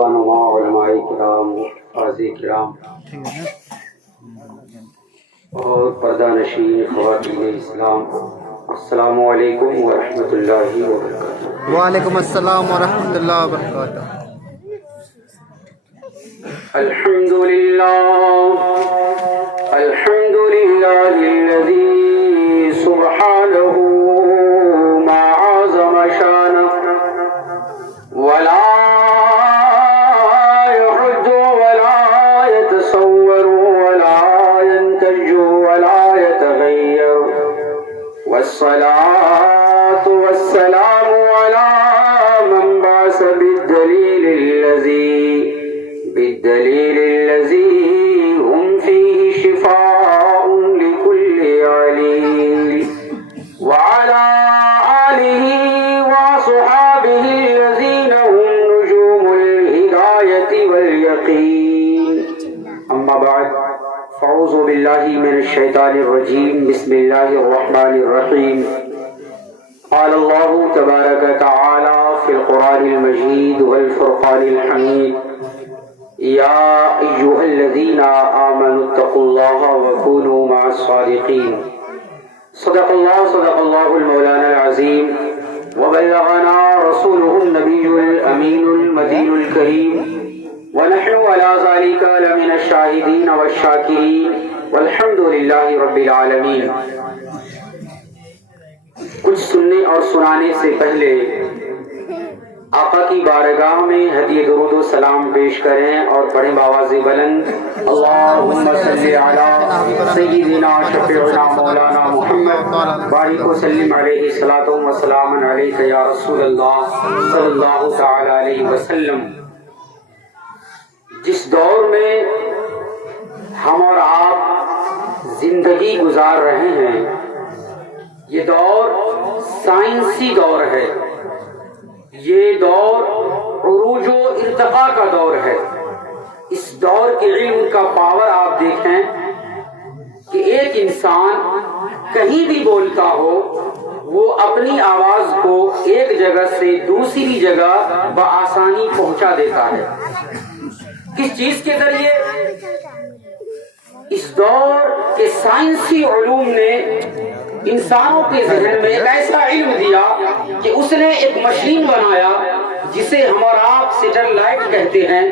طلباء نما علماء کرام قاضی کرام اور پردہ نشین خواتین اسلام، السلام علیکم ورحمۃ اللہ وبرکاتہ۔ وعلیکم السلام ورحمۃ اللہ وبرکاتہ۔ الحمد للہ الذی سبحانہ ما عظم شانہ ولا يعد ولا يتصور ولا ينتج ولا يتغير، والصلاة والسلام على من بعث بالدليل الذي هم فيه شفاء لكل عليل، وعلى آله وصحابه الذين هم نجوم الهداية واليقين، أما بعد فأعوذ بالله من الشيطان الرجيم، بسم الله الرحمن الرحيم۔ قال الله تبارك وتعالى في القرآن المجيد والفرقان الحميد: يا أيها الذين آمنوا اتقوا الله وكونوا مع الصادقين۔ صدق الله المولانا العظيم، وبلغنا رسوله النبي الأمين المدين الكريم، ونحن على ذلك لمن الشاهدين والشاكرين، والحمد لله رب العالمين۔ کچھ سننے اور سنانے سے پہلے آقا کی بارگاہ میں ہدیہ درود و سلام پیش کریں اور پڑھیں بآواز بلند: اللہم صلی علی سیدنا شفیعنا مولانا محمد بارک وسلم علیہ الصلاۃ والسلام علیک یا رسول اللہ صلی اللہ تعالی علیہ وسلم۔ جس دور میں ہم اور آپ زندگی گزار رہے ہیں، یہ دور سائنسی دور ہے، یہ دور عروج و ارتقاء کا دور ہے۔ اس دور کے علم کا پاور آپ دیکھیں کہ ایک انسان کہیں بھی بولتا ہو، وہ اپنی آواز کو ایک جگہ سے دوسری جگہ بآسانی پہنچا دیتا ہے۔ کس چیز کے ذریعے؟ اس دور کے سائنسی علوم نے انسانوں کے ذہن میں ایک ایسا علم دیا کہ اس نے ایک مشین بنایا جسے ہم اور آپ سیٹلائٹ کہتے ہیں،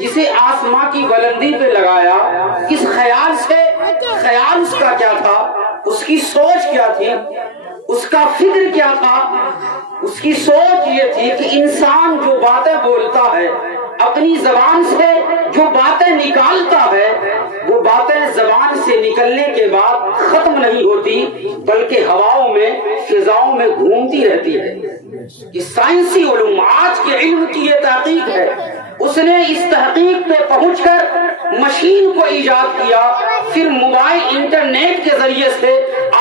جسے آسمان کی بلندی پہ لگایا۔ کس خیال سے؟ خیال اس کا کیا تھا؟ اس کی سوچ کیا تھی؟ اس کا فکر کیا تھا؟ اس کی سوچ یہ تھی کہ انسان جو باتیں بولتا ہے، اپنی زبان سے جو باتیں نکالتا ہے، وہ باتیں زبان سے نکلنے کے بعد ختم نہیں ہوتی، بلکہ ہواؤں میں، فضاؤں میں گھومتی رہتی ہے۔ یہ سائنسی علوم، آج کے علم کی یہ تحقیق ہے۔ اس نے اس تحقیق پہ پہنچ کر مشین کو ایجاد کیا، پھر موبائل انٹرنیٹ کے ذریعے سے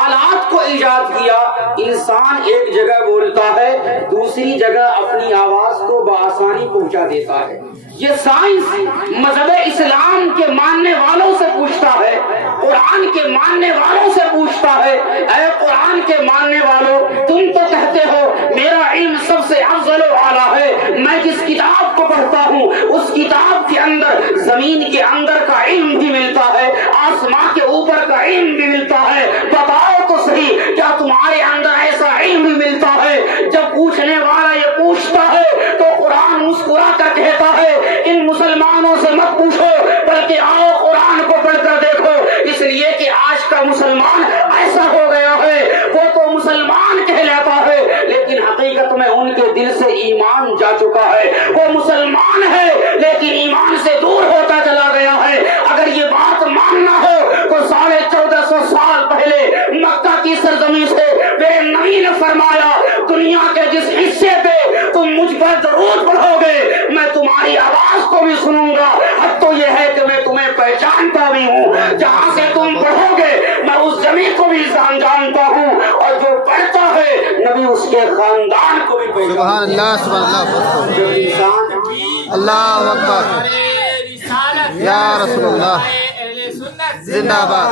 آلات کو ایجاد کیا۔ انسان ایک جگہ بولتا ہے، دوسری جگہ اپنی آواز کو بآسانی پہنچا دیتا ہے۔ یہ سائنس مذہب اسلام کے ماننے والوں سے پوچھتا ہے، قرآن کے ماننے والوں سے پوچھتا ہے: اے قرآن کے ماننے والوں، تم تو کہتے ہو میرا علم سب سے افضل و اعلیٰ ہے، میں جس کتاب کو پڑھتا ہوں اس کتاب کے اندر زمین کے اندر کا علم بھی ملتا ہے، آسمان کے اوپر کا علم بھی ملتا ہے، بتاؤ تو صحیح کیا تمہارے اندر ایسا علم بھی ملتا ہے؟ جب پوچھنے والا یہ پوچھتا ہے تو قرآن مسکرا کر کہتا ہے: ان مسلمانوں سے مت پوچھو، بلکہ آؤ قرآن کو پڑھ کر دیکھو، اس لیے کہ آج کا مسلمان ایسا ہو گیا ہے، وہ تو مسلمان کہلاتا ہے لیکن حقیقت میں ان کے دل سے ایمان جا چکا ہے۔ وہ مسلمان ہے لیکن ایمان سے دور ہوتا چلا گیا ہے۔ اگر یہ بات ماننا ہو تو 1450 سال پہلے مکہ کی سرزمین سے میرے نبی نے فرمایا: دنیا کے جس حصے پہ تم مجھ پر درود پڑھو گے، میں تمہاری آواز کو بھی سنوں گا، حد تو یہ ہے کہ میں تمہیں پہچانتا بھی ہوں۔ جہاں سے تم پڑھو گے میں اس زمین کو بھی جانتا ہوں، اور جو پڑھتا ہے نبی اس کے خاندان کو بھی پہچانتا۔ سبحان اللہ، سبحان اللہ، جو انسان اللہ اکبر، یا رسول اللہ، زندہ باد۔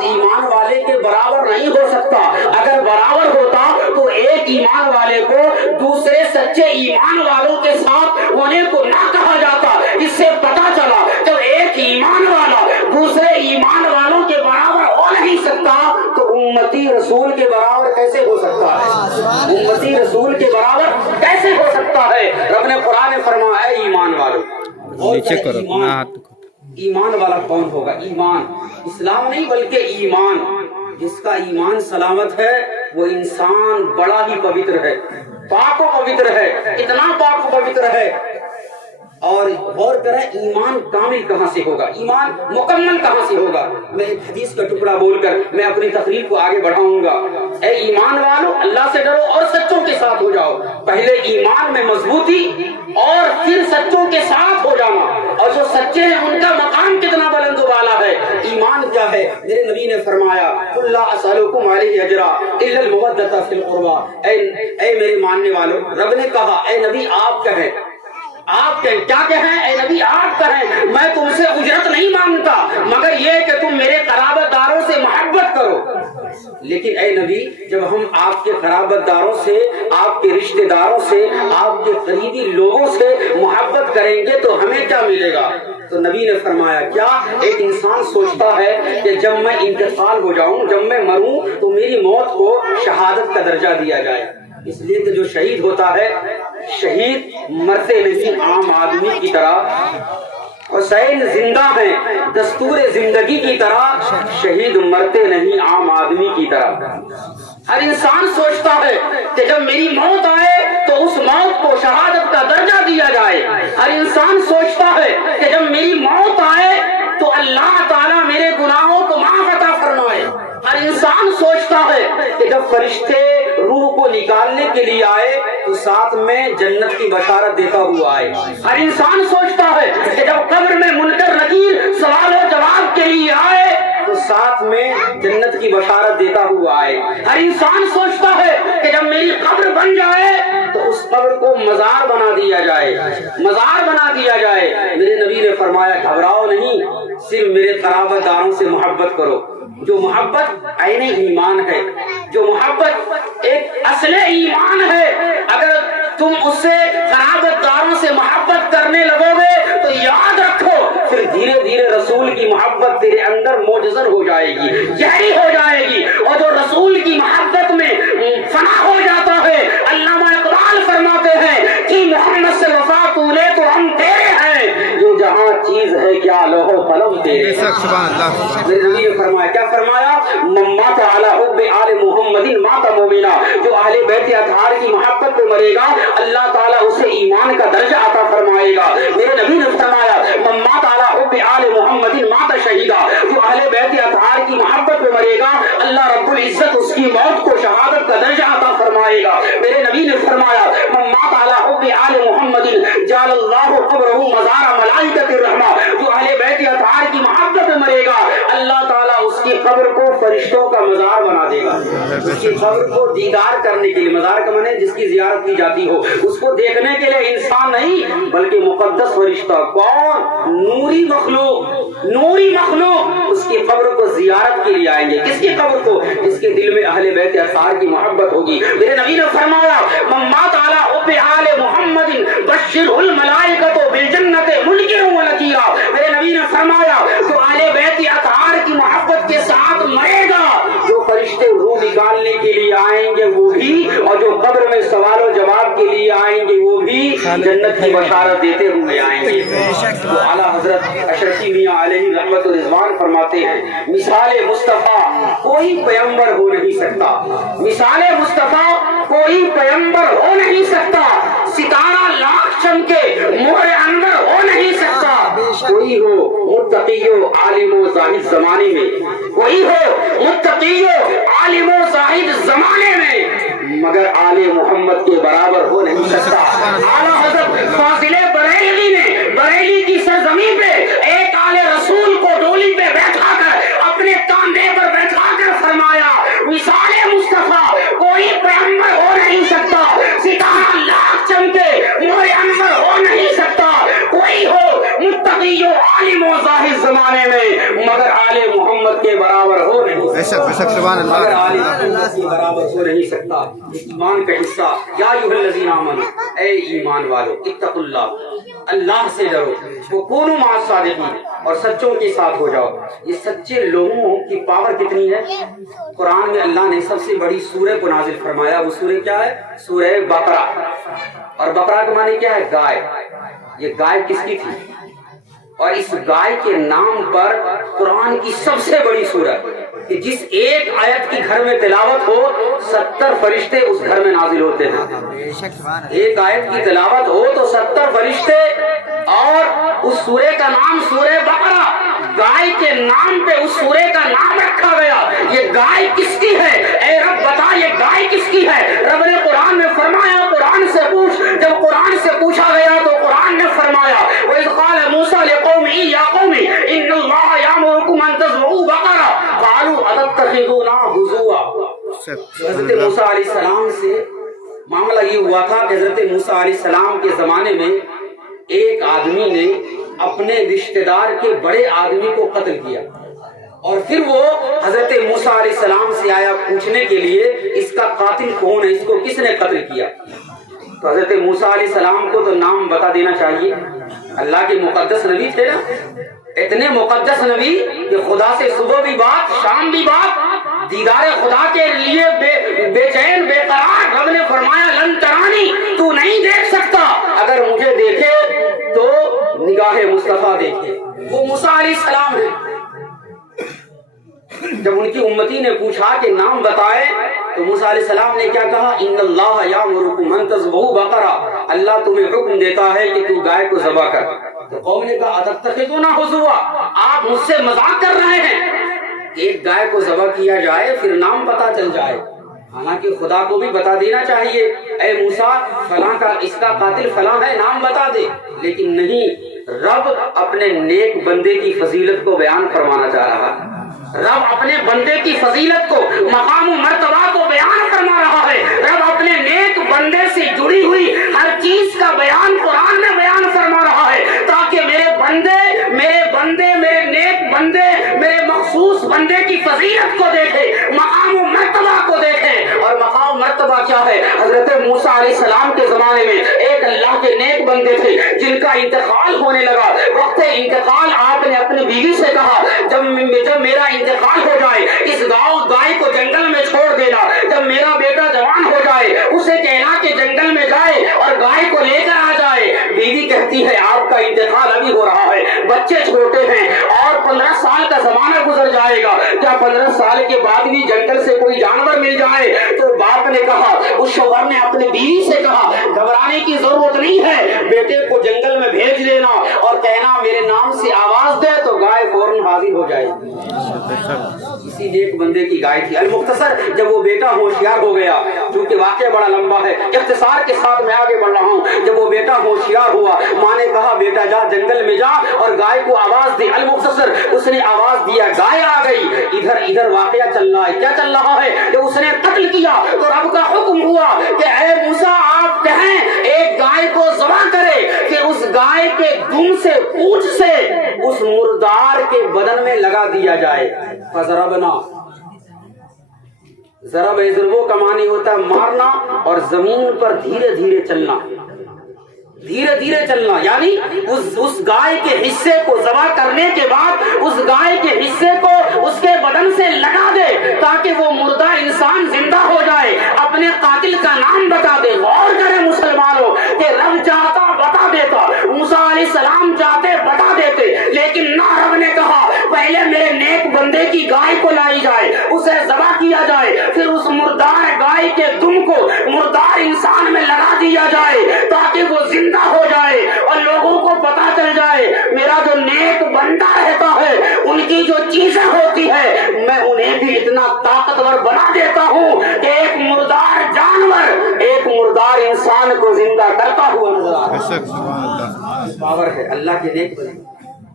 نماز ایمان والے کے برابر نہیں ہو سکتا. اگر برابر ہوتا تو ایک ایمان والے کو دوسرے سچے ایمان والوں کے ساتھ ہونے کو نہ کہا جاتا. اس سے پتا چلا جب ایک ایمان والا دوسرے ایمان والوں کے برابر ہو نہیں سکتا تو امتی رسول کے برابر کیسے ہو سکتا ہے؟ امتی رسول کے برابر کیسے ہو سکتا ہے؟ رب نے قرآن میں فرمایا ہے ایمان والوں. نیچے کرو ایمان والا کون ہوگا؟ ایمان اسلام نہیں بلکہ ایمان. جس کا ایمان سلامت ہے وہ انسان بڑا ہی پوتر ہے، پاک و پوتر ہے، اتنا پاک و پوتر ہے. اور غور کریں ایمان کامل کہاں سے ہوگا، ایمان مکمل کہاں سے ہوگا. میں ایک حدیث کا ٹکڑا بول کر میں اپنی تقریر کو آگے بڑھاؤں گا. اے ایمان والو اللہ سے ڈرو اور سچوں کے ساتھ ہو جاؤ. پہلے ایمان میں مضبوطی اور پھر سچوں کے ساتھ ہو جانا. اور جو سچے ہیں ان کا مقام کتنا بلند و بالا ہے. ایمان کیا ہے؟ میرے نبی نے فرمایا قل لا اسألکم علیہ اجرا الا المودۃ فی القربى. اے میرے ماننے والو، رب نے کہا اے نبی آپ کہیں، آپ کیا کہیں اے نبی آپ کہیں میں تم سے اجرت نہیں مانگتا مگر یہ کہ تم میرے قرابت داروں سے محبت کرو. لیکن اے نبی جب ہم آپ کے قرابت داروں سے، آپ کے رشتہ داروں سے، آپ کے قریبی لوگوں سے محبت کریں گے تو ہمیں کیا ملے گا؟ تو نبی نے فرمایا کیا ایک انسان سوچتا ہے کہ جب میں انتقال ہو جاؤں، جب میں مروں تو میری موت کو شہادت کا درجہ دیا جائے. اس لیے کہ جو شہید ہوتا ہے شہید مرتے نہیں عام آدمی کی طرح. حسین زندہ ہیں دستور زندگی کی طرح، شہید مرتے نہیں عام آدمی کی طرح. ہر انسان سوچتا ہے کہ جب میری موت آئے تو اس موت کو شہادت کا درجہ دیا جائے. ہر انسان سوچتا ہے کہ جب میری موت آئے تو اللہ تعالیٰ میرے گناہوں کو معاف عطا فرمائے. ہر انسان سوچتا ہے کہ جب فرشتے روح کو نکالنے کے لیے آئے تو ساتھ میں جنت کی بشارت دیتا ہوا آئے. ہر انسان سوچتا ہے کہ جب قبر میں منکر نکیر سوال و جواب کے لیے آئے تو ساتھ میں جنت کی بشارت دیتا ہوا آئے. ہر انسان سوچتا ہے کہ جب میری قبر بن جائے تو اس قبر کو مزار بنا دیا جائے، مزار بنا دیا جائے. میرے نبی نے فرمایا گھبراؤ نہیں، صرف میرے قرابت داروں سے محبت کرو. جو محبت عین ایمان ہے، جو محبت ایک اصل ایمان ہے، اگر تم اس سے قرابت داروں سے محبت کرنے لگو گے تو یاد رکھو پھر دھیرے دھیرے رسول کی محبت تیرے اندر موجزن ہو جائے گی، جاری ہو جائے گی. اور جو رسول کی محبت میں فنا ہو جاتا ہے، علامہ اقبال فرماتے ہیں کہ محمد سے وفا تو لے تو ہم تیرے ہیں، یہ جہاں چیز ہے کیا لوہو قلم تیرے. میرے نبی نے فرمایا کیا فرمایا؟ من مات علی حب آل محمد مات مومنا. جو اہل بیت اطہار کی محبت پہ مرے گا اللہ تعالیٰ اسے ایمان کا درجہ عطا فرمائے گا. میرے نبی نے فرمایا من مات علی حب آل محمد مات شہیدا. جو اہل بیت اطہار کی محبت پہ مرے گا اللہ رب العزت اس کی موت کو شہادت کا درجہ عطا فرمائے گا. میرے نبی نے فرمایا من مات علی حب آل محمد جعل اللہ قبرہ مزار ملائکۃ الرحمہ. جو اہل بیت اطہار کی محبت پہ مرے گا اللہ تعالیٰ اس کی قبر کو فرشتوں کا مزار بنا دے گا. اس کی قبر کو دیدار کرنے کے لیے، مزار کا معنی جس کی زیارت کی جاتی ہو، اس کو دیکھنے کے لیے انسان نہیں بلکہ مقدس فرشتہ. کون؟ نوری مخلوق، نوری مخلوق اس کی قبر کو زیارت کے لیے آئیں گے. کس کی قبر کو؟ جس کے دل میں اہل بیت اطہار کی محبت ہوگی. میرے نبی نے فرمایا من مات علی حب آل محمد بشرہ الملائکۃ بالجنۃ منکرا ونکیرا. میرے نبی نے فرمایا تو اہل بیت اطہار کی محبت کے ساتھ مرے گا جو فرشتے روح نکالنے کے لیے آئیں گے وہ بھی، اور جو قبر میں سوال و جواب کے لیے آئیں گے وہ بھی جنت کی بشارت دیتے ہوئے آئیں گے. تو اعلیٰ حضرت اشرفی میاں علیہ رحمت و رضوان فرماتے ہیں مثال مصطفیٰ کوئی پیغمبر ہو نہیں سکتا، مثال مصطفیٰ کوئی پیغمبر ہو نہیں سکتا، ستارہ لاکھ چمکے مہر انور ہو نہیں سکتا. کوئی ہو متقی و عالم و زاہد زمانے میں، کوئی ہو متقی و عالم و زاہد زمانے میں، مگر آل محمد کے برابر ہو نہیں سکتا. اعلیٰ حضرت فاضل بریلوی نے بریلی کی سرزمین پہ ایک آل رسول کو ڈولی پہ بیٹھا کر اپنے کاندھے پر بیٹھا کر فرمایا مثال مصطفیٰ کوئی پیغمبر ہو نہیں سکتا، ستارہ لاکھ چمکے مہر انور ہو نہیں سکتا، کوئی ہو متقی و عالم و زاہد زمانے میں مگر آل محمد کے برابر ہو نہیں بے شک سبحان مگر اللہ. عالم کے برابر ہو نہیں سکتا. ایمان کا حصہ یا ایھا الذین آمنوا، اے ایمان والو، اتقوا اللہ، اللہ سے ڈرو، وکونوا مع الصادقین، اور سچوں کے ساتھ ہو جاؤ. یہ سچے لوگوں کی پاور کتنی ہے. قرآن میں اللہ نے سب سے بڑی سورہ کو نازل فرمایا. وہ سورہ کیا ہے؟ سورہ بقرہ. اور بقرہ کا معنی کیا ہے؟ گائے. یہ گائے کس کی تھی؟ اور اس گائے کے نام پر قرآن کی سب سے بڑی سورت کہ جس ایک آیت کی گھر میں تلاوت ہو 70 فرشتے اس گھر میں نازل ہوتے ہیں. ایک آیت کی تلاوت ہو تو 70 فرشتے. اور اس سورے کا نام سورہ بقرہ، گائے کے نام پہ اس سورے کا نام رکھا گیا. یہ گائے کس کی ہے؟ اے رب بتا یہ گائے کس کی ہے؟ رب نے قرآن میں فرمایا قرآن سے پوچھ. جب قرآن سے پوچھا گیا تو قرآن نے فرمایا وَإِذْ قَالَ مُوسَىٰ لِقَوْمِهِ يَا قَوْمِ إِنَّ اللَّهَ يَأْمُرُكُمْ أَن تَذْبَحُوا بَقَرَةً قَالُوا أَتَتَّخِذُونَا هُزُوًا. حضرت موسیٰ علیہ السلام سے معاملہ یہ ہوا تھا کہ حضرت موسیٰ علیہ السلام کے زمانے میں ایک آدمی نے اپنے رشتہ دار کے بڑے آدمی کو قتل کیا. اور پھر وہ حضرت موسیٰ علیہ السلام سے آیا پوچھنے کے لیے اس کا قاتل کون ہے، اس کو کس نے قتل کیا. تو حضرت موسیٰ علیہ السلام کو تو نام بتا دینا چاہیے. اللہ کے مقدس نبی تھے نا، اتنے مقدس نبی کہ خدا سے صبح بھی بات شام بھی بات، دیدار خدا کے لیے بے چین بے قرار. رب نے فرمایا لن ترانی، تو نہیں دیکھ سکتا، اگر مجھے دیکھے تو نگاہ مصطفیٰ دیکھے. وہ موسیٰ علیہ السلام ہے. جب ان کی امتی نے پوچھا کہ نام بتائے تو موسیٰ علیہ السلام نے کیا کہا؟ ان اللہ یامرکم ان تذبحوا بقرہ، اللہ تمہیں حکم دیتا ہے کہ تو گائے کو ذبح کر. تو قوم نے کہا اتتخذونا ہزوا، آپ مجھ سے مذاق کر رہے ہیں. ایک گائے کو ذبح کیا جائے پھر نام پتا چل جائے. حالانکہ خدا کو بھی بتا دینا چاہیے اے موسیٰ فلاں کا اس کا قاتل فلاں ہے، نام بتا دے. لیکن نہیں، رب اپنے نیک بندے کی فضیلت کو بیان فرمانا چاہ رہا ہے. رب اپنے بندے کی فضیلت کو، مقام و مرتبہ کو بیان فرما رہا ہے. رب اپنے نیک بندے سے جڑی ہوئی ہر چیز کا بیان قرآن میں بیان فرما رہا ہے تاکہ میرے نیک بندے میرے مخصوص بندے کی فضیلت کو دیکھے، مقام و مرتبہ کو دیکھے. اور مقام و مرتبہ کیا ہے؟ حضرت موسیٰ علیہ السلام کے زمانے میں ایک اللہ کے نیک بندے تھے جن کا انتقال ہونے لگا. وقت انتقال آپ نے اپنی بیوی سے کہا جب میرا انتقال ہو جائے اس گائے کو جنگل میں چھوڑ دینا. جب میرا بیٹا جوان ہو جائے اسے کہنا کہ جنگل میں جائے اور گائے کو لے کر آ جائے. بیوی کہتی ہے آپ کا انتقال ابھی ہو رہا ہے، بچے چھوٹے ہیں اور 15 سال کا زمانہ گزر جائے گا. کیا 15 سال کے بعد بھی جنگل سے کوئی جانور مل جائے؟ تو باپ نے کہا، اس شوہر نے اپنے بیوی سے کہا گھبرانے کی ضرورت نہیں ہے، بیٹے کو جنگل میں بھیج دینا اور کہنا میرے نام سے آواز دے تو گائے فوراً حاضر ہو جائے گی. اسی نیک بندے کی گائے تھی. المختصر جب وہ بیٹا ہوشیار ہو گیا، کیونکہ واقعہ بڑا لمبا ہے، اختصار کے ساتھ میں آگے بڑھ رہا ہوں. جب وہ بیٹا ہوشیار ہوا، ماں نے کہا بیٹا جا جنگل میں جا اور گائے کو آواز دے. المختصر اس نے آواز دیا، گائے آ گئی. ادھر واقعہ چل رہا ہے. کیا چل رہا ہے؟ کہ اس نے قتل کیا تو رب کا حکم ہوا کہ اے موسیٰ آپ کہیں ایک گائے کو ذبح کرے کہ اس گائے کے دم سے پونچھ سے اس مردار کے بدن میں لگا دیا جائے. فضربنا، ضرب ضربوں کا معنی ہوتا ہے مارنا اور زمین پر دھیرے دھیرے چلنا. دھیرے دھیرے چلنا یعنی اس گائے کے حصے کو ذبح کرنے کے بعد اس گائے کے حصے کو اس کے بدن سے لگا دے تاکہ وہ مردہ انسان زندہ ہو جائے. اپنے قاتل کا نام بتا دے. غور کرے مسلمانوں کہ رب چاہتا بتا دیتا، موسیٰ علیہ السلام چاہتے بتا دیتے، لیکن نہ، رب نے کہا پہلے میرے نیک بندے کی گائے کو لائی جائے، اسے ذبح کیا جائے، پھر اس مردار گائے کے دم کو مردار انسان میں لگا دیا جائے تاکہ وہ زندہ ہو جائے اور لوگوں کو پتا چل جائے میرا جو نیک بندہ رہتا ہے ان کی جو چیزیں ہوتی ہے میں انہیں بھی اتنا طاقتور بنا دیتا ہوں کہ ایک مردار جانور ایک مردار انسان کو زندہ کرتا ہوا نظر آتا ہے. پاور ہے اللہ کے نیک بندے.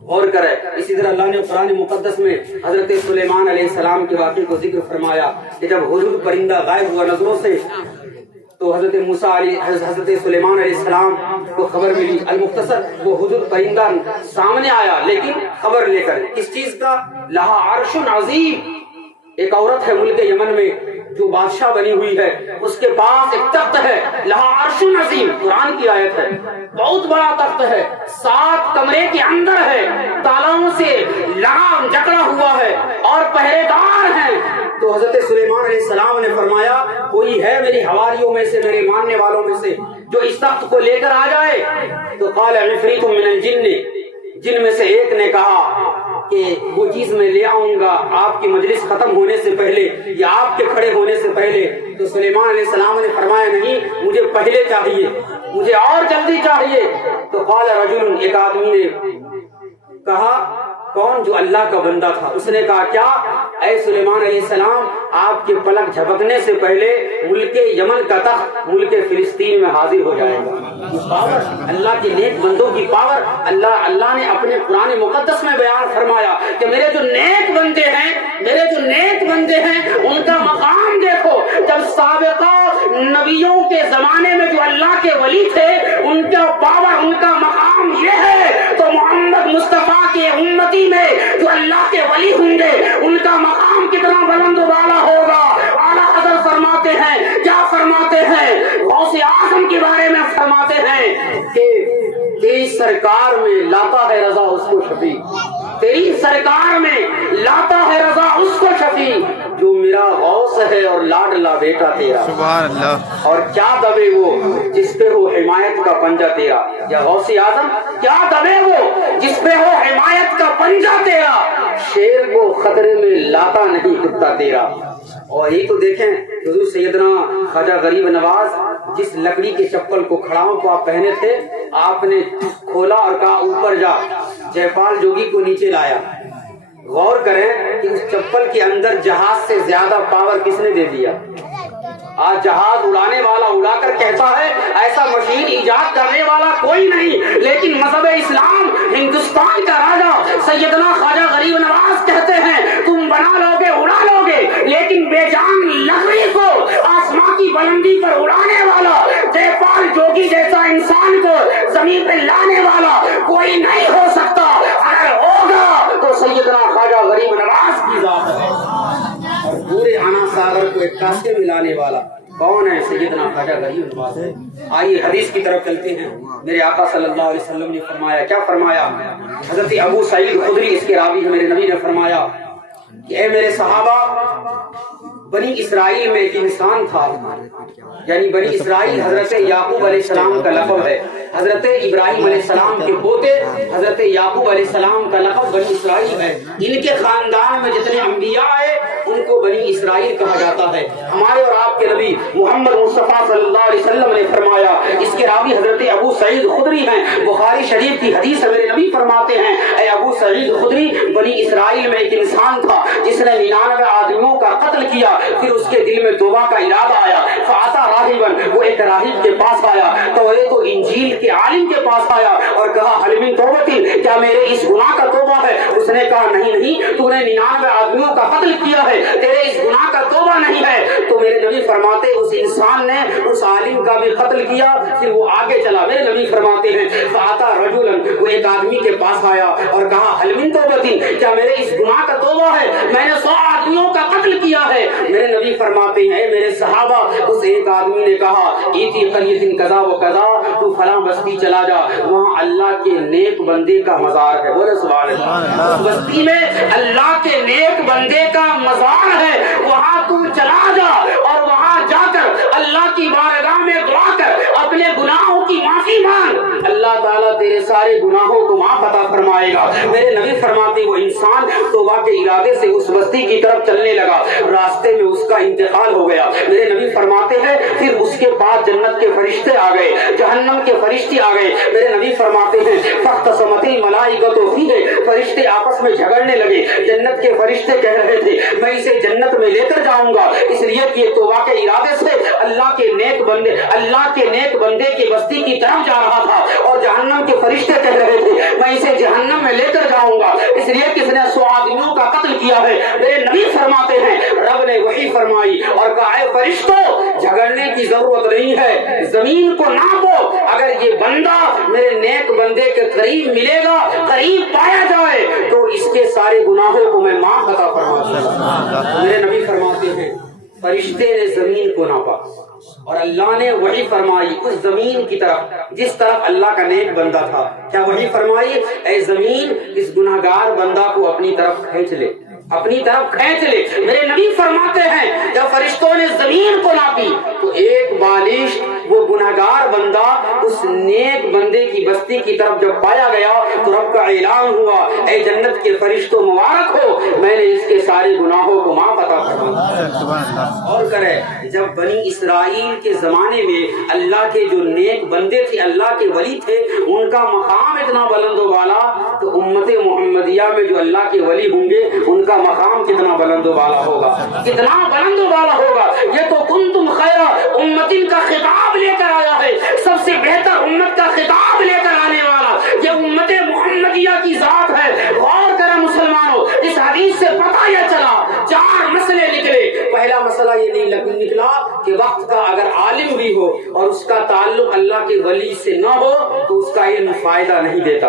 غور کرے. اسی طرح اللہ نے قرآن مقدس میں حضرت سلیمان علیہ السلام کے واقعے کو ذکر فرمایا کہ جب ہدہد پرندہ غائب ہوا نظروں سے تو حضرت سلیمان علیہ السلام کو خبر ملی. المختصر وہ ہدہد پرندہ سامنے آیا لیکن خبر لے کر کس چیز کا؟ لہا عرش عظیم، ایک عورت ہے ملک یمن میں جو بادشاہ بنی ہوئی ہے، اس کے پاس ایک تخت ہے، لہا عرش عظیم، قرآن کی آیت ہے، بہت بڑا تخت ہے، 7 کمرے کے اندر ہے، تالوں سے لگا جکڑا ہوا ہے اور پہرے دار ہیں۔ تو حضرت سلیمان علیہ السلام نے فرمایا کوئی ہے میری حواریوں میں سے، میرے ماننے والوں میں سے جو اس تخت کو لے کر آ جائے؟ تو قال عفریت من الجن، جن میں سے ایک نے کہا کہ وہ چیز میں لے آؤں گا آپ کی مجلس ختم ہونے سے پہلے یا آپ کے کھڑے ہونے سے پہلے۔ تو سلیمان علیہ السلام نے فرمایا نہیں، مجھے پہلے چاہیے، مجھے اور جلدی چاہیے۔ تو قال رجل، ایک آدمی نے کہا کون؟ جو اللہ کا بندہ تھا، اس نے کہا کیا؟ اے سلیمان علیہ السلام، آپ کے پلک جھپکنے سے پہلے ملک یمن کا تخت ملک فلسطین میں حاضر ہو جائے گا۔ پاور، اللہ کے نیک بندوں کی پاور، اللہ نے اپنے قرآن مقدس میں بیان فرمایا کہ میرے جو نیک بندے ہیں، ان کا مقام دیکھو۔ جب سابقہ نبیوں کے زمانے میں جو اللہ کے ولی تھے، ان کا پاور، ان کا مقام یہ ہے، تو محمد مصطفیٰ کے امتی میں جو اللہ کے ولی ہوں گے ان کا مقام کتنا بلند و بالا ہوگا۔ اعلیٰ حضرت فرماتے ہیں، کیا فرماتے ہیں؟ غوث اعظم کے بارے میں فرماتے ہیں کہ تیری سرکار میں لاتا ہے رضا اس کو شفیع، تیری سرکار میں لاتا ہے رضا اس کو شفیع، جو میرا غوث ہے اور لاڈلا بیٹا تیرا۔ سبحان اللہ۔ اور کیا دبے وہ جس پہ ہو حمایت کا پنجہ تیرا، یا غوث اعظم کیا دبے وہ جس پہ ہو حمایت کا پنجہ تیرا، شیر کو خطرے میں لاتا نہیں کتا تیرا۔ اور یہ تو دیکھیں حضور سیدنا خواجہ غریب نواز جس لکڑی کے چپل کو کھڑاؤں کو آپ پہنے تھے، آپ نے کھولا اور کہا اوپر جا، جے پال جوگی کو نیچے لایا۔ غور کریں کہ اس چپل کے اندر جہاز سے زیادہ پاور کس نے دے دیا؟ آج جہاز اڑانے والا اڑا کر کہتا ہے ایسا مشین ایجاد کرنے والا کوئی نہیں، لیکن مذہب اسلام ہندوستان کا راجا سیدنا خواجہ غریب نواز کہتے ہیں تم بنا لو گے، اڑا لو گے، لیکن بے جان لکڑی کو آسمان کی بلندی پر اڑانے والا، جے پال جوگی جیسا انسان کو زمین پہ لانے والا کوئی نہیں ہو سکتا۔ اگر ہوگا تو سیدنا خواجہ غریب نواز کی ذات ہے، اور پورے آنا ساگر کو ایک کاسے میں لانے والا کون ہے؟ سیدنا خواجہ غریب نواز ہے۔ آئیے حدیث کی طرف چلتے ہیں۔ میرے آقا صلی اللہ علیہ وسلم نے فرمایا، کیا فرمایا؟ حضرت ابو سعید خدری اس کے راوی ہیں، میرے نبی نے فرمایا کہ اے میرے صحابہ، بنی اسرائیل میں ایک انسان تھا، یعنی بنی اسرائیل حضرت یعقوب علیہ السلام کا لقب ہے، حضرت ابراہیم علیہ السلام کے پوتے حضرت یعقوب علیہ السلام کا لقب بنی اسرائیل ہے۔ ان کے خاندان میں جتنے انبیاء آئے ان کو بنی اسرائیل کہا جاتا ہے۔ ہمارے اور آپ کے نبی محمد مصطفیٰ صلی اللہ علیہ وسلم نے فرمایا، اس کے راوی حضرت ابو سعید خدری ہیں، بخاری شریف کی حدیث ہے، میرے نبی فرماتے ہیں اے ابو سعید خدری، بنی اسرائیل میں ایک انسان تھا جس نے 99 آدمیوں کا قتل کیا، پھر اس کے دل میں توبہ کا ارادہ آیا، فاتا راہبن، وہ ایک راہب کے پاس آیا، توریت و انجیل کے عالم کے پاس آیا اور کہا حل من توبۃ، کیا میرے اس گناہ کا توبہ ہے؟ اس نے کہا نہیں، تو نے 99 آدمیوں کا قتل کیا ہے، تیرے اس گناہ کا توبہ نہیں ہے۔ تو میرے نبی فرماتے اس انسان نے اس عالم کا بھی قتل کیا، پھر وہ آگے چلا۔ میرے نبی فرماتے ہیں فاتا رجلا، وہ ایک آدمی کے پاس آیا اور کہا حل من توبۃ، کیا میرے اس گناہ کا توبہ ہے؟ میں نے 100 آدمیوں کا قتل کیا ہے۔ میرے نبی فرماتے ہیں میرے صحابہ، اس ایک آدمی نے کہا ایتی قریۃ کذا و کذا، تو فلاں بستی چلا جا، وہاں اللہ کے نیک بندے کا مزار ہے۔ بولے سبحان اللہ۔ اس بستی میں اللہ کے نیک بندے کا مزار ہے، وہاں تو چلا جا اور وہاں جا کر اللہ کی بارگاہ میں دعا کر اپنے گناہوں کی معافی مانگ، اللہ تعالیٰ تیرے سارے گناہوں کو معاف عطا فرمائے گا۔ میرے نبی فرماتے وہ انسان توبہ کے ارادے سے اس بستی کی طرف چلنے لگا، راستے میں اس کا انتقال ہو گیا۔ میرے نبی فرماتے ہیں پھر اس کے بعد جنت کے فرشتے آ گئے، جہنم کے فرشتے آ گئے۔ میرے نبی فرماتے ہیں فاختصمت الملائکۃ فیہ، فرشتے آپس میں جھگڑنے لگے۔ جنت کے فرشتے کہہ رہے تھے میں اسے جنت میں لے کر جاؤں گا، اس لیے کہ یہ توبہ کے ارادے سے اللہ کے نیک بندے کی بستی کی طرف جا رہا تھا، اور جہنم کے فرشتے کہہ رہے تھے میں اسے جہنم میں لے کر جاؤں گا، اس لیے کہ اس نے 100 آدمیوں کا قتل کیا ہے۔ میرے نبی فرماتے ہیں رب نے وحی فرمائی اور کہا اے فرشتوں، جھگڑنے کی ضرورت نہیں ہے، زمین کو ناپو، اگر یہ بندہ میرے نیک بندے کے قریب ملے گا، قریب پایا جائے تو اس کے سارے گناہوں کو میں معاف عطا فرماتا ہوں۔ میرے نبی فرماتے ہیں فرشتے نے زمین کو ناپا اور اللہ نے وحی فرمائی اس زمین کی طرف جس طرف اللہ کا نیک بندہ تھا۔ کیا وحی فرمائی؟ اے زمین اس گناہگار بندہ کو اپنی طرف کھینچ لے، اپنی طرف کھینچ لے۔ میرے نبی فرماتے ہیں جب فرشتوں نے زمین کو ناپی تو ایک بالش وہ گناہگار بندہ اس نیک بندے کی بستی کی طرف جب پایا گیا تو رب کا اعلان ہوا، اے جنت کے فرشتوں مبارک ہو، میں نے اس کے سارے گناہوں کو معاف عطا فرمایا۔ اور کرے جب بنی اسرائیل کے زمانے میں اللہ کے جو نیک بندے تھے، اللہ کے ولی تھے، ان کا مقام اتنا بلند و بالا تو امت محمدیہ میں جو اللہ کے ولی ہوں گے ان کا مقام کتنا بلند و بالا ہوگا، کتنا بلند و بالا ہوگا۔ یہ تو کنتم خیر امتن کا خطاب لے کر آیا ہے، سب سے بہتر امت کا خطاب لے کر آنے والا یہ امت محمدیہ کی ذات ہے۔ غور کریں مسلمانوں، اس حدیث سے پتہ یہ چلا 4 مسئلے نکلے۔ پہلا مسئلہ یہ نہیں نکلا کہ وقت کا اگر عالم بھی ہو اور اس کا تعلق اللہ کے ولی سے نہ ہو تو اس کا علم فائدہ نہیں دیتا،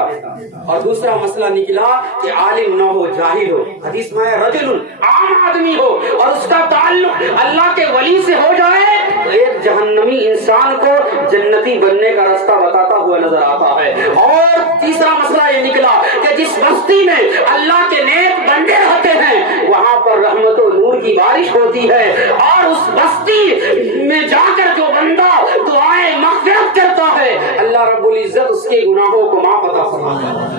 اور دوسرا مسئلہ نکلا کہ عالم نہ ہو، جاہل ہو، حدیث میں رجل عام آدمی ہو اور اس کا تعلق اللہ کے ولی سے ہو جائے تو ایک جہنمی انسان کو جنتی بننے کا راستہ بتاتا ہوا نظر آتا ہے۔ اور تیسرا مسئلہ یہ نکلا کہ جس بستی میں اللہ کے نیک بندے رہتے ہیں وہاں پر رحمت و نور کی بارش ہوتی ہے، اور اس بستی میں جا کر جو بندہ دعائیں مغفرت کرتا ہے اللہ رب العزت اس کے گناہوں کو معاف عطا فرماتا ہے۔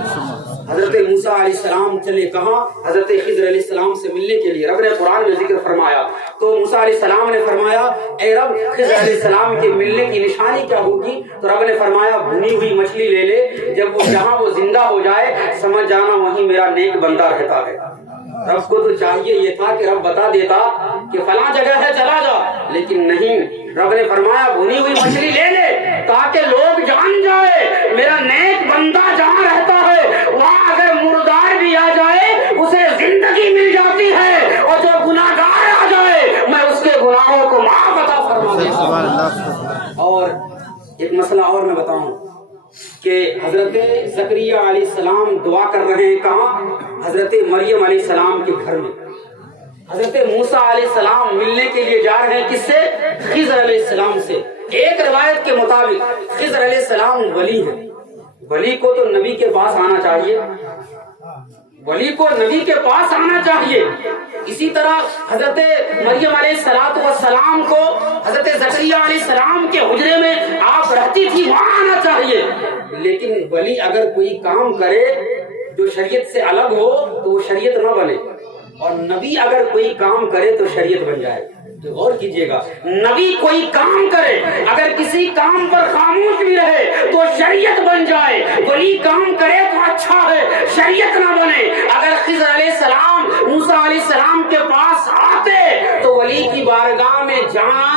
حضرت موسیٰ علیہ السلام چلے کہاں؟ حضرت خضر علیہ السلام سے ملنے کے لیے۔ رب نے قرآن میں ذکر فرمایا تو موسیٰ علیہ السلام نے فرمایا اے رب خضر علیہ السلام کے ملنے کی نشانی کیا ہوگی؟ تو رب نے فرمایا بھنی ہوئی مچھلی لے لے، جب وہ جہاں وہ زندہ ہو جائے سمجھ جانا وہیں میرا نیک بندہ رہتا ہے۔ رب کو تو چاہیے یہ تھا کہ رب بتا دیتا کہ فلاں جگہ ہے چلا جا، لیکن نہیں، رب نے فرمایا بھنی ہوئی مچھلی لے لے تاکہ لوگ جان جائے میرا نیک بندہ جہاں رہتا ہے وہاں اگر مردار بھی آ جائے اسے زندگی مل جاتی ہے، اور جو گناہگار آ جائے میں اس کے گناہوں کو معاف عطا فرما دیتا ہوں۔ اور ایک مسئلہ اور میں بتاؤں کہ حضرت زکریا علیہ السلام دعا کر رہے ہیں کہاں؟ حضرت مریم علیہ السلام کے گھر میں۔ حضرت موسیٰ علیہ السلام ملنے کے لیے جا رہے ہیں کس سے؟ خضر علیہ السلام سے۔ ایک روایت کے مطابق خضر علیہ السلام ولی ہیں، ولی کو تو نبی کے پاس آنا چاہیے، ولی کو نبی کے پاس آنا چاہیے۔ اسی طرح حضرت مریم علیہ السلام کو حضرت زکریا علیہ السلام کے حجرے میں آپ رہتی تھی وہاں آنا چاہیے، لیکن ولی اگر کوئی کام کرے جو شریعت سے الگ ہو تو وہ شریعت نہ بنے، اور نبی اگر کوئی کام کرے تو شریعت بن جائے۔ تو غور کیجئے گا، نبی کوئی کام کرے اگر کسی کام پر خاموش بھی رہے تو شریعت بن جائے، ولی کام کرے تو اچھا ہے، شریعت نہ بنے۔ اگر خضر علیہ السلام موسیٰ علیہ السلام کے پاس آتے تو ولی کی بارگاہ میں جانا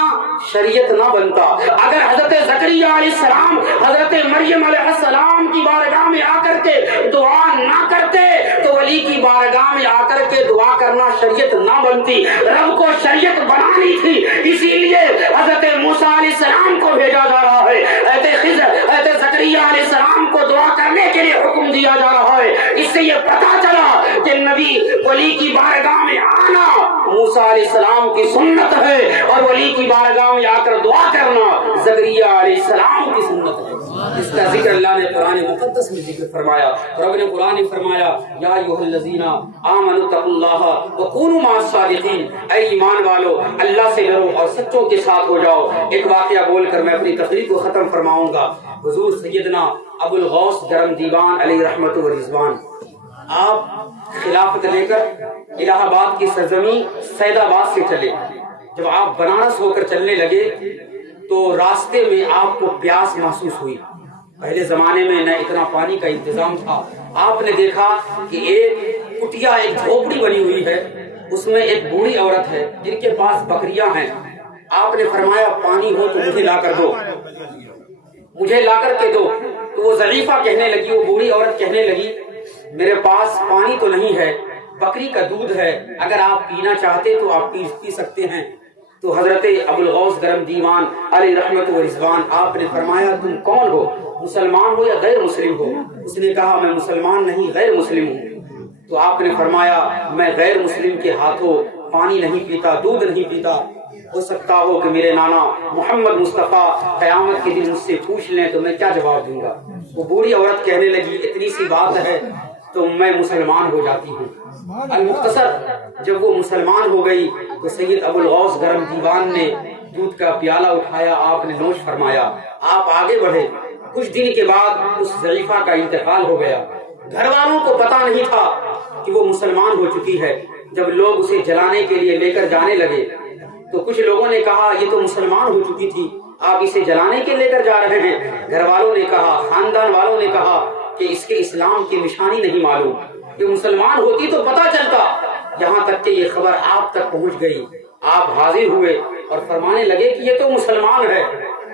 شریعت نہ بنتا۔ اگر حضرت زکریا علیہ السلام حضرت مریم علیہ السلام کی بارگاہ میں آ کر کے دعا نہ کرتے تو ولی کی بارگاہ میں آ کر کے دعا کرنا شریعت نہ بنتی۔ رب کو شریعت بنانی تھی، اسی لیے حضرت موسیٰ علیہ السلام کو بھیجا جا رہا ہے، حضرت زکریا علیہ السلام کو دعا کرنے کے لیے حکم دیا جا رہا ہے۔ اس سے یہ پتا چلا کہ نبی ولی کی بارگاہ میں آنا موسیٰ علیہ السلام کی سنت ہے، اور ولی کی بارگاہ میں آ کر دعا کرنا زکریا علیہ السلام کی سنت ہے۔ اس کا ذکر اللہ نے قرآن مقدس میں ذکر فرمایا، رب نے قرآن فرمایا یا ایھا الذین آمنوا اتقوا اللہ وکونوا مع الصادقین، اے ایمان والو اللہ سے ڈرو اور سچوں کے ساتھ ہو جاؤ۔ ایک واقعہ بول کر میں اپنی تقریر کو ختم فرماؤں گا۔ حضور سیدنا ابو الغوث گرم دیوان علیہ رحمت و رضوان آپ خلافت لے کر الہ آباد کی سرزمین سید آباد سے چلے۔ جب آپ بنارس ہو کر چلنے لگے تو راستے میں آپ کو پیاس محسوس ہوئی۔ پہلے زمانے میں نہ اتنا پانی کا انتظام تھا۔ آپ نے دیکھا کہ ایک کٹیا، ایک جھوپڑی بنی ہوئی ہے، اس میں ایک بوڑھی عورت ہے جن کے پاس بکریاں ہیں۔ آپ نے فرمایا پانی ہو تو مجھے لا کر دو، مجھے لا کر کے دو۔ تو وہ ضعیفہ کہنے لگی، وہ بوڑھی عورت کہنے لگی میرے پاس پانی تو نہیں ہے، بکری کا دودھ ہے، اگر آپ پینا چاہتے تو آپ پی سکتے ہیں۔ تو حضرت ابوالغوث گرم دیوان علیہ رحمت و رضوان آپ نے فرمایا تم کون ہو، مسلمان ہو یا غیر مسلم ہو؟ اس نے کہا میں مسلمان نہیں غیر مسلم ہوں۔ تو آپ نے فرمایا میں غیر مسلم کے ہاتھوں پانی نہیں پیتا، دودھ نہیں پیتا، ہو سکتا ہو کہ میرے نانا محمد مصطفیٰ قیامت کے دن مجھ سے پوچھ لیں تو میں کیا جواب دوں گا۔ وہ بوڑھی عورت کہنے لگی اتنی سی بات ہے تو میں مسلمان ہو جاتی ہوں۔ المختصر جب وہ مسلمان ہو گئی تو سید ابوالغوث گرم دیوان نے دودھ کا پیالہ اٹھایا، آپ نے نوش فرمایا، آپ آگے بڑھے۔ کچھ دن کے بعد اس ضعیفہ کا انتقال ہو گیا۔ گھر والوں کو پتا نہیں تھا کہ وہ مسلمان ہو چکی ہے۔ جب لوگ اسے جلانے کے لیے لے کر جانے لگے تو کچھ لوگوں نے کہا یہ تو مسلمان ہو چکی تھی، آپ اسے جلانے کے لے کر جا رہے ہیں۔ گھر والوں نے کہا، خاندان والوں نے کہا کہ اس کے اسلام کی نشانی نہیں معلوم، کہ مسلمان ہوتی تو پتا چلتا۔ یہاں تک کہ یہ خبر آپ تک پہنچ گئی، آپ حاضر ہوئے اور فرمانے لگے کہ یہ تو مسلمان ہے،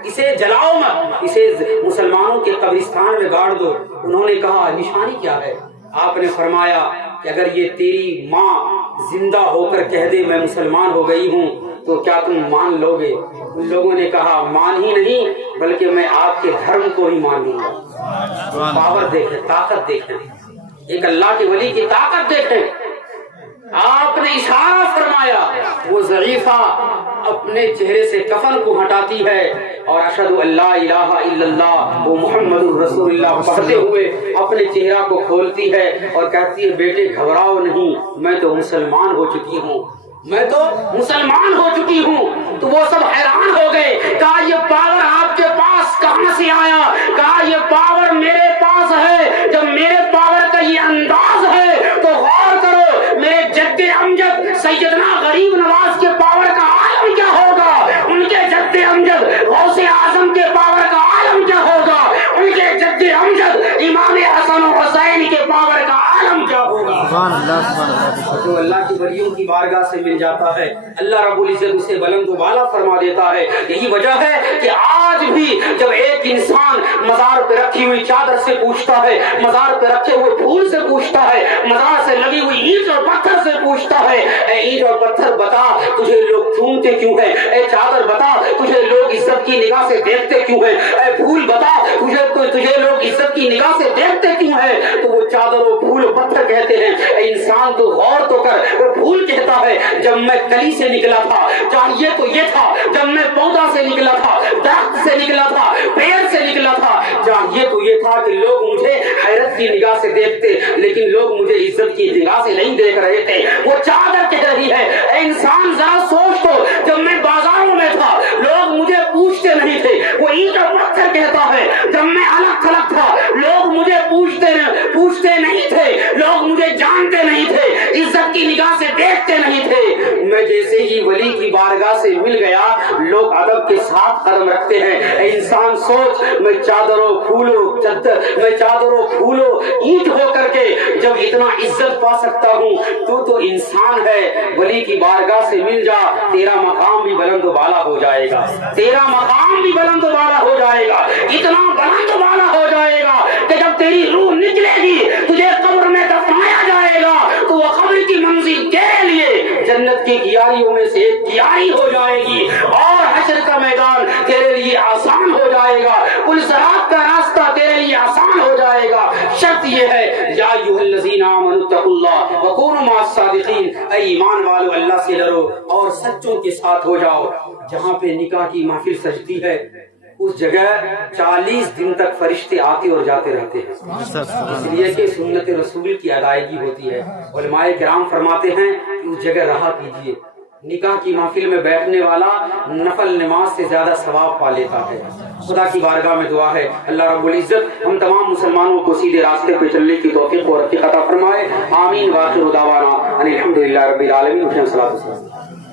اسے جلاؤ مت، اسے مسلمانوں کے قبرستان میں گاڑ دو۔ انہوں نے کہا نشانی کیا ہے؟ آپ نے فرمایا کہ اگر یہ تیری ماں زندہ ہو کر کہہ دے میں مسلمان ہو گئی ہوں تو کیا تم مان لو گے؟ ان لوگوں نے کہا مان ہی نہیں بلکہ میں آپ کے دھرم کو ہی مان لوں گا۔ پاور دیکھیں، طاقت دیکھیں، ایک اللہ کے ولی کی طاقت دیکھیں۔ آپ نے اشارہ فرمایا، وہ ضعیفہ اپنے چہرے سے کفن کو ہٹاتی ہے اور اشہد ان لا الہ الا اللہ وہ محمد رسول اللہ پڑھتے ہوئے اپنے چہرہ کو کھولتی ہے اور کہتی ہے بیٹے گھبراؤ نہیں، میں تو مسلمان ہو چکی ہوں، میں تو مسلمان ہو چکی ہوں۔ تو وہ سب حیران ہو گئے، کہا یہ پاور آپ کے پاس کہاں سے آیا؟ کہا یہ پاور میرے پاس ہے۔ جب میرے پاور کا یہ انداز ہے تو غور کرو میرے جد امجد سیدنا غریب نواز کے پاور کا عالم کیا ہوگا، ان کے جد امجد غوث اعظم کے پاور کا عالم کیا ہوگا، ان کے جد امجد امام حسن و حسین کے پاور کا عالم کیا ہوگا۔ جو اللہ کے ولیوں کی بارگاہ سے مل جاتا ہے اللہ رب العزت اسے بلند و بالا فرما دیتا ہے۔ یہی وجہ ہے کہ آج بھی جب ایک انسان مزار پہ رکھی ہوئی چادر سے پوچھتا ہے، مزار پہ رکھے ہوئے پھول سے پوچھتا ہے، مزار سے لگی ہوئی اینٹ اور پتھر سے پوچھتا ہے، اے اینٹ اور پتھر بتا تجھے لوگ چومتے کیوں ہیں، اے چادر بتا تجھے لوگ عزت کی نگاہ سے دیکھتے کیوں ہیں، اے پھول بتا تجھے لوگ عزت کی نگاہ سے دیکھتے کیوں ہیں؟ تو وہ چادر و پھول و پتھر کہتے ہیں اے انسان تو غور تو کر۔ وہ پھول کہتا ہے جب میں کلی سے نکلا تھا چاہیے تو یہ تھا، جب میں پودا سے نکلا تھا، درخت سے نکلا تھا، پیڑ سے نکلا تھا، چاہیے تو یہ تھا کہ لوگ مجھے حیرت کی نگاہ سے دیکھتے لیکن لوگ مجھے عزت کی نگاہ سے نہیں دیکھ رہے تھے۔ وہ چادر کہہ رہی ہے اے انسان ذرا سوچ تو جب میں بازاروں میں تھا لوگ مجھے پوچھتے نہیں تھے۔ وہ اینٹ اور پتھر کہتا ہے جب میں الگ تھلگ تھا لوگ مجھے پوچھتے نہیں تھے، لوگ مجھے جانتے نہیں تھے، عزت کی نگاہ سے دیکھتے نہیں تھے۔ میں جیسے ہی ولی کی بارگاہ سے مل گیا لوگ ادب کے ساتھ قدم رکھتے ہیں۔ اے انسان سوچ میں چادروں پھولوں اینٹ ہو کر کے جب اتنا عزت پا سکتا ہوں تو انسان ہے۔ ولی کی بارگاہ سے مل جا تیرا مقام بھی بلند و بالا ہو جائے گا، تیرا مقام بھی بلند و بالا ہو جائے گا، اتنا بلند و بالا ہو جائے گا کہ جب تیری روح نکلے گی تجھے قبر میں دفنایا جائے گا تو وہ قبر کی منزل تیرے لیے جنت کی کیاریوں میں سے ایک کیاری ہو جائے گی اور حشر کا میدان تیرے لیے آسان ہو جائے گا، پل صراط کا راستہ تیرے لیے آسان ہو جائے گا۔ شرط یہ ہے یا ایھا الذین آمنوا اتقوا اللہ وکونوا مع الصادقین، اے ایمان والو اللہ سے ڈرو اور سچوں کے ساتھ ہو جاؤ۔ جہاں پہ نکاح کی محفل سجتی ہے اس جگہ 40 دن تک فرشتے آتے اور جاتے رہتے ہیں، اس لیے کہ سنت رسول کی ادائیگی ہوتی ہے۔ علماء کرام فرماتے ہیں کہ اس جگہ رہا کیجیے، نکاح کی محفل میں بیٹھنے والا نفل نماز سے زیادہ ثواب پا لیتا ہے۔ خدا کی بارگاہ میں دعا ہے اللہ رب العزت ہم تمام مسلمانوں کو سیدھے راستے پہ چلنے کی توفیق اور عطا فرمائے۔ آمین۔ واخر دعوانا ان الحمد للہ رب العالمین۔